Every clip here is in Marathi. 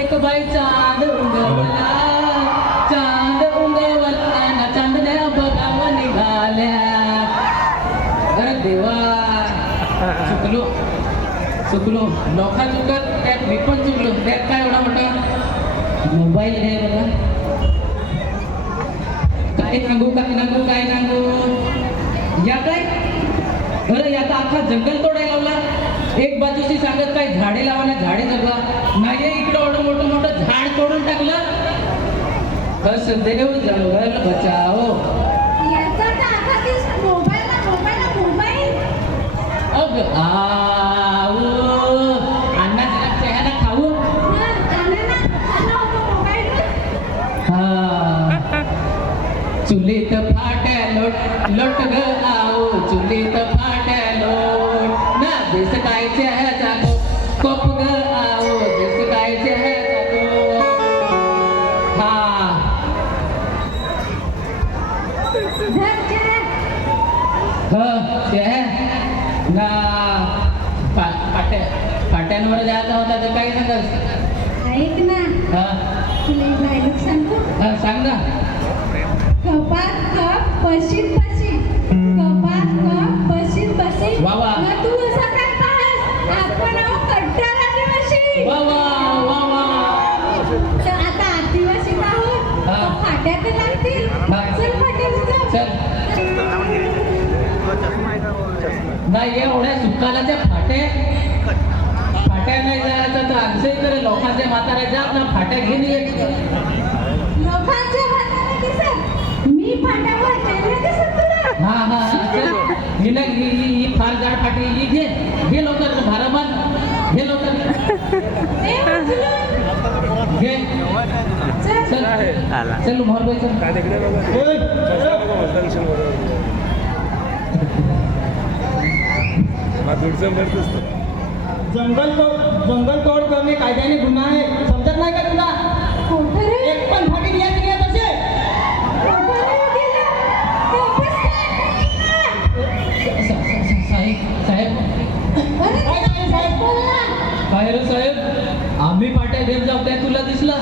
एक बाई चांद उंगवला. चांद उंगवला चांदण्या बघाव निघाल्या. अरे देवा. चुकलो. चुकलो. लोका चुकत त्यात मी पण चुकलो. त्यात काय एवढा मोठा मोबाईल आहे बघा. काय सांगू काय सांगू काय सांगू? या काय? बरं याचा अख्खा जंगल तोडायला लावला. एक बाजूशी सांगत काय झाडे लावा झाडे जगवा. नाही इकडं एवढं मोठं मोठं झाड तोडून टाकलं. बस देव जंगल बचाओ. अग आऊ अण्णा जरा चेहरा खाऊ. हा, चुलीत फाट्या लोट लोट ग आऊ चुलीत ना दिस काय दिस काय हा ह। ते ना पाट्या पाट्यांवर जायचा होता तर काय सांगस ऐक ना. हा। तुला एक डायलॉग सांगू? हा सांग ना. कपात कप पशी नाही एवढ्या सुकालाच्या फाट्या. फाट्या नाही जायचं तर आमचं इकडे लोकांच्या म्हाताऱ्या जात ना फाट्या घेऊन ये हा हा हा, ही ही ही ही फार जाड फाटी ही घे. घे लवकर भारामान घे लवकर चल जंगल तोड जंगल तोड करणे कायद्याने गुन्हा आहे. समजत नाही का तुला? एक पण नाही तसे. काय रे साहेब? आम्ही पाट्या घेऊन जाऊ त्या तुला दिसलं.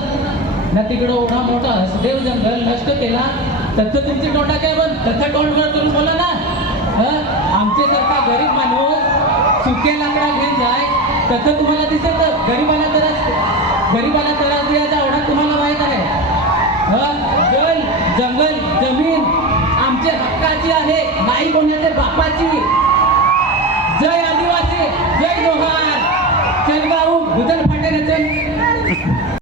ना तिकडं एवढा मोठा हसदेव जंगल नष्ट केला. त्याचं तुमची तोंडा काय बन त्याचा तोंडवर तुम्ही बोला ना. आमचे सारखा गरीब माणूस सुके लाकडा घेऊन जाय. त्याचं तुम्हाला दिसत गरीबाला त्रास गरीबाला त्रास द्यायचा एवढा तुम्हाला माहीत आहे. जल जंगल जमीन आमचे हक्काची आहे. नाही कोणाच्या बापाची. जय आदिवासी जय गोहार चल भाऊ फाटे चल